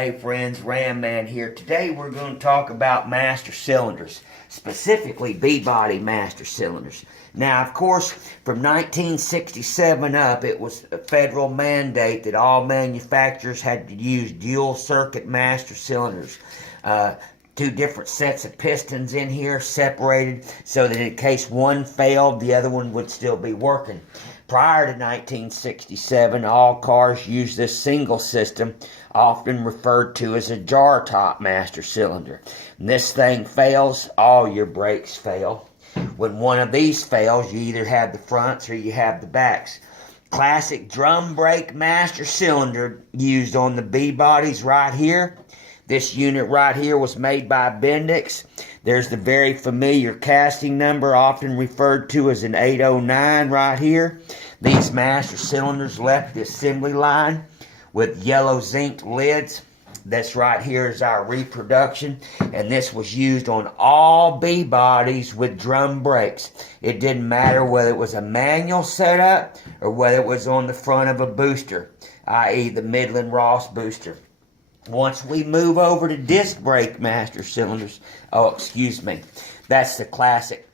Hey friends, Ram Man here. Today we're going to talk about master cylinders, specifically B-body master cylinders. Now, of course, from 1967 up, it was a federal mandate that all manufacturers had to use dual circuit master cylinders. Two different sets of pistons in here separated so that in case one failed, the other one would still be working. Prior to 1967, all cars used this single system, often referred to as a jar top master cylinder. When this thing fails, all your brakes fail. When one of these fails, you either have the fronts or you have the backs. Classic drum brake master cylinder used on the B-bodies right here. This unit right here was made by Bendix. There's the very familiar casting number, often referred to as an 809 right here. These master cylinders left the assembly line with yellow zinc lids. This right here is our reproduction, and this was used on all B-bodies with drum brakes. It didn't matter whether it was a manual setup or whether it was on the front of a booster, i.e. the Midland Ross booster. Once we move over to disc brake master cylinders, that's the classic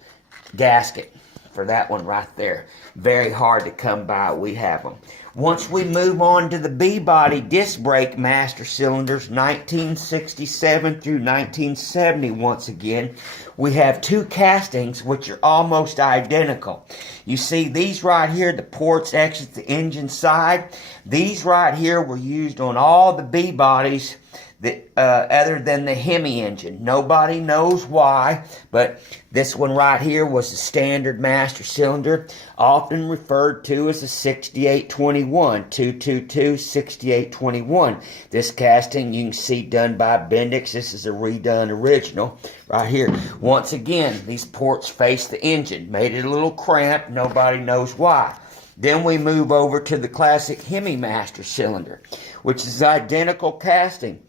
gasket for that one right there. Very hard to come by, we have them. Once we move on to the B-body disc brake master cylinders, 1967 through 1970 once again, we have two castings which are almost identical. You see these right here, the ports exit the engine side. These right here were used on all the B-bodies that, other than the Hemi engine. Nobody knows why, but this one right here was the standard master cylinder, often referred to as a 6821, 222 6821. This casting you can see done by Bendix. This is a redone original right here. Once again, these ports face the engine. Made it a little cramped. Nobody knows why. Then we move over to the classic Hemi master cylinder, which is identical casting.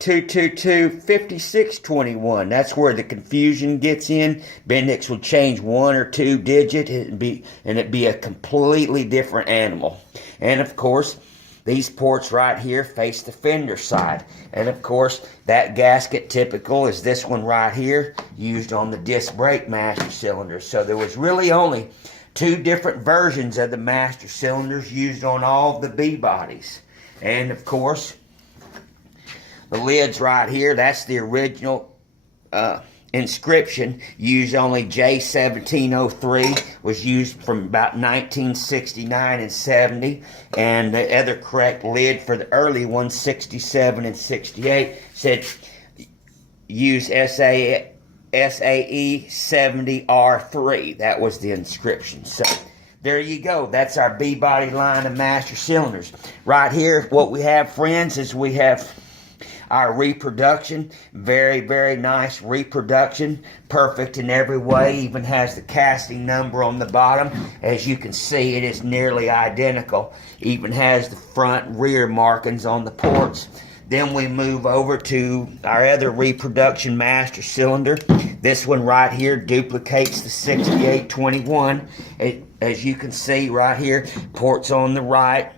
222 5621. That's where the confusion gets in. Bendix will change one or two digits and it'd be a completely different animal. And of course, these ports right here face the fender side. And of course, that gasket typical is this one right here, used on the disc brake master cylinder. So there was really only two different versions of the master cylinders used on all of the B-bodies. And of course, the lids right here, that's the original inscription. Used only J1703, was used from about 1969 and 70. And the other correct lid for the early ones, 67 and 68, said use SAE 70R3. That was the inscription. So there you go. That's our B-body line of master cylinders. Right here, what we have, friends, is we have our reproduction. Very, very nice reproduction. Perfect in every way. Even has the casting number on the bottom. As you can see, it is nearly identical. Even has the front and rear markings on the ports. Then we move over to our other reproduction master cylinder. This one right here duplicates the 6821. As you can see right here, ports on the right,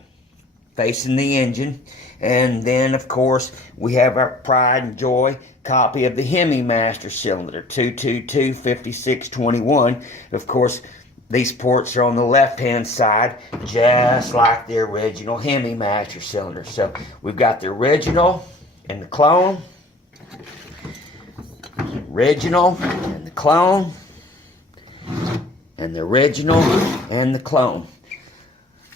facing the engine. And then, of course, we have our pride and joy copy of the Hemi master cylinder, 222 5621. Of course, these ports are on the left-hand side, just like the original Hemi master cylinder. So we've got the original and the clone, the original and the clone, and the original and the clone.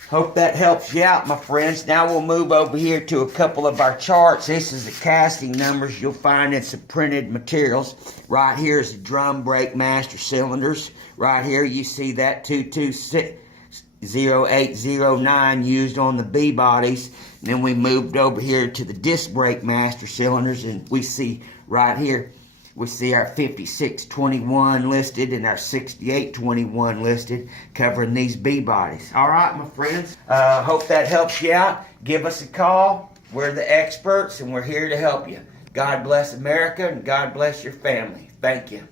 Hope that helps you out, my friends. Now we'll move over here to a couple of our charts. This is the casting numbers you'll find in some printed materials. Right here is the drum brake master cylinders. Right here you see that 2260809 used on the B-bodies. Then we moved over here to the disc brake master cylinders, and we see right here, we see our 5621 listed and our 6821 listed, covering these B-bodies. All right, my friends. Hope that helps you out. Give us a call. We're the experts, and we're here to help you. God bless America, and God bless your family. Thank you.